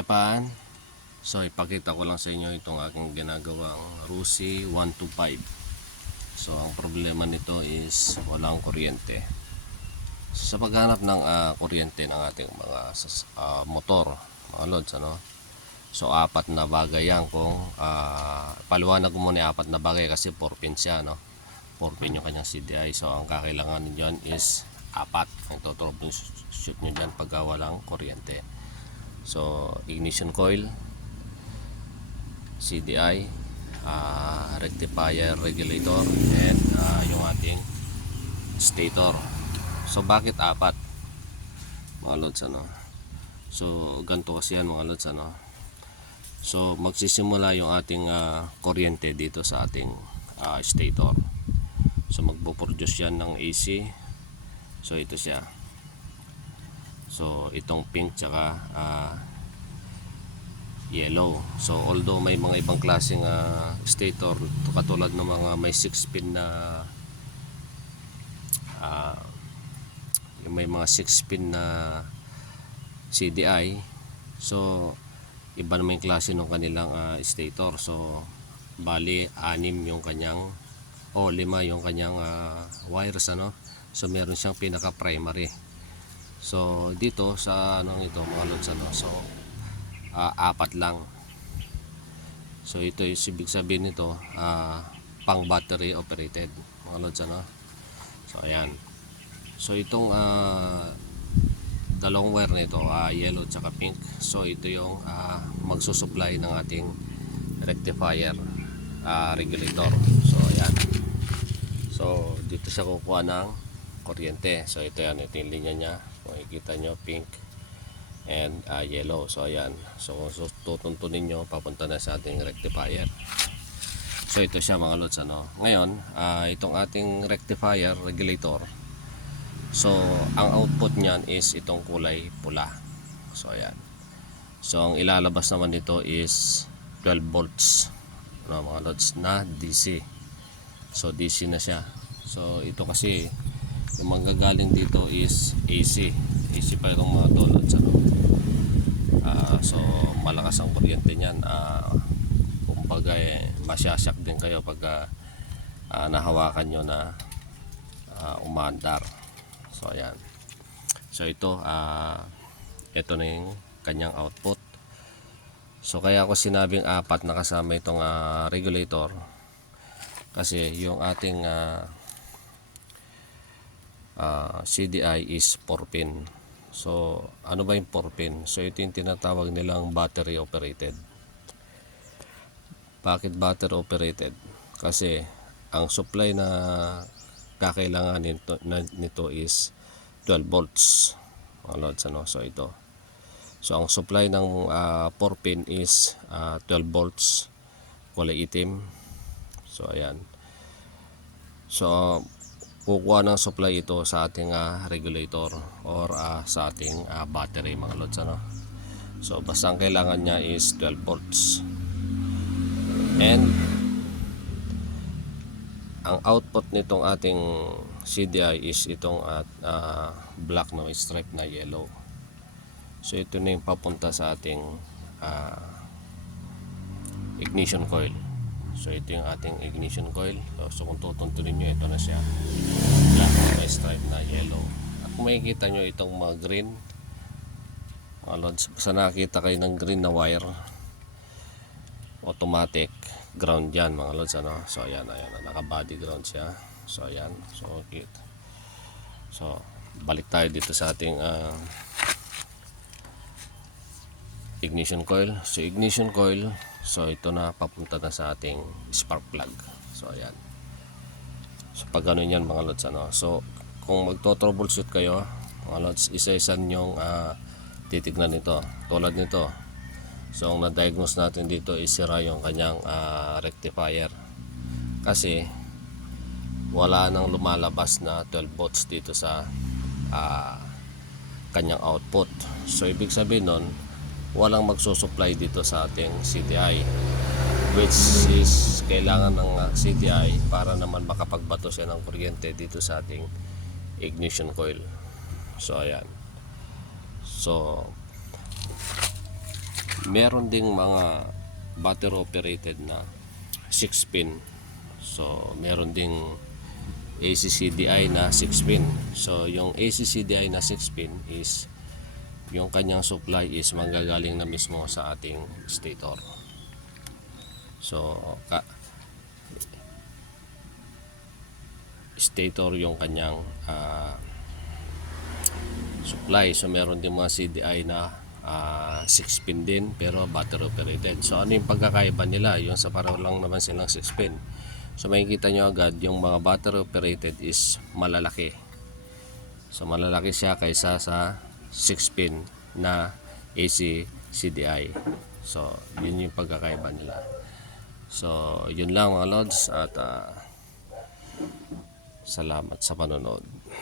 Kayapan. So ipakita ko lang sa inyo itong aking ginagawang Rusi 125. So ang problema nito is walang kuryente. Sa paghanap ng kuryente ng ating mga motor, mga lods, ano? So apat na bagay yan. Kung paliwanag ko muna, apat na bagay kasi 4 pin siya, no? 4 pin yung kanyang CDI. So ang kakailanganin dyan is apat. Ang troubleshoot nyo dyan pagka walang kuryente. So ignition coil, CDI, rectifier, regulator, and yung ating stator. So bakit apat, mga lods, ano? So ganito kasi yan, mga lods, ano? So magsisimula yung ating kuryente dito sa ating stator. So magpo-produce yan ng AC. So ito siya. So itong pink tsaka yellow. So although may mga ibang klaseng stator, katulad ng mga may 6 pin na may mga 6 pin na CDI, so iba naman yung klase ng kanilang stator. So bali 6 yung kanyang 5 yung kanyang wires, ano? So meron siyang pinaka primary. So dito sa anong ito, mga lods, ano? So apat lang. So ito yung ibig sabihin nito, pang battery operated, mga lods, ano? So ayan. So itong dalawang wire nito, yellow at pink. So ito yung magsusupply ng ating rectifier, regulator. So ayan. So dito siya kukuha ng kuryente. So ito yan, ito yung linya nya. Kung makikita nyo, pink and yellow. So ayan. So kung tutuntunin nyo, papunta na sa ating rectifier. So ito siya, mga lods, ano? Ngayon, itong ating rectifier regulator, so ang output niyan is itong kulay pula. So ayan. So ang ilalabas naman dito is 12 volts, ano, mga lods, na DC. So DC na siya. So ito kasi yung manggagaling dito is AC pa yung mga to, lods, ano? So malakas ang kuryente niyan. Kumbaga masyasyak din kayo pag nahawakan nyo na umaandar. So ayan. So ito ito na yung kanyang output. So kaya ako sinabing apat na kasama itong regulator, kasi yung ating CDI is 4 pin. So ano ba yung 4 pin? So ito yung tinatawag nilang battery operated. Bakit battery operated? Kasi ang supply na kakailangan nito is 12 volts, mga lods, ano? So ito. So ang supply ng 4 pin is 12 volts, kulay itim. So ayan. So kukuha ng supply ito sa ating regulator or sa ating battery, mga lods, ano? So basta ang kailangan niya is 12 volts. And ang output nitong ating CDI is itong black na stripe na yellow. So ito na yung papunta sa ating ignition coil. So ito yung ating ignition coil. So kung tutuntunin nyo, ito na siya, black na stripe na yellow. At kung makikita nyo itong mga green, mga lods, basta nakakita kayo ng green na wire, automatic ground yan, mga lods, ano? So ayan, naka body ground siya. So ayan. So okay. So balik tayo dito sa ating ignition coil. So ignition coil, so ito na, papunta na sa ating spark plug. So ayan. So pag ano yan, mga lods, ano? So kung magto-troubleshoot kayo, mga lods, isa-isa nyong titignan ito. Tulad nito, so ang na-diagnose natin dito is sira yung kanyang rectifier, kasi wala nang lumalabas na 12 volts dito sa kanyang output. So ibig sabihin nun, walang magsusupply dito sa ating CDI, which is kailangan ng CDI para naman makapagbato siya ng kuryente dito sa ating ignition coil. So ayan. So meron ding mga battery operated na 6 pin. So meron ding ACCDI na 6 pin. So yung ACCDI na 6 pin is yung kanyang supply is manggagaling na mismo sa ating stator. So stator yung kanyang supply. So meron din mga CDI na 6 pin din pero battery operated. So ano yung pagkakaiba nila? Yung sa pareho lang naman silang 6 pin. So makikita nyo agad yung mga battery operated is malalaki. So malalaki siya kaysa sa 6 pin na AC CDI. So yun yung pagkakaiba nila. So yun lang mga lods, at salamat sa panonood.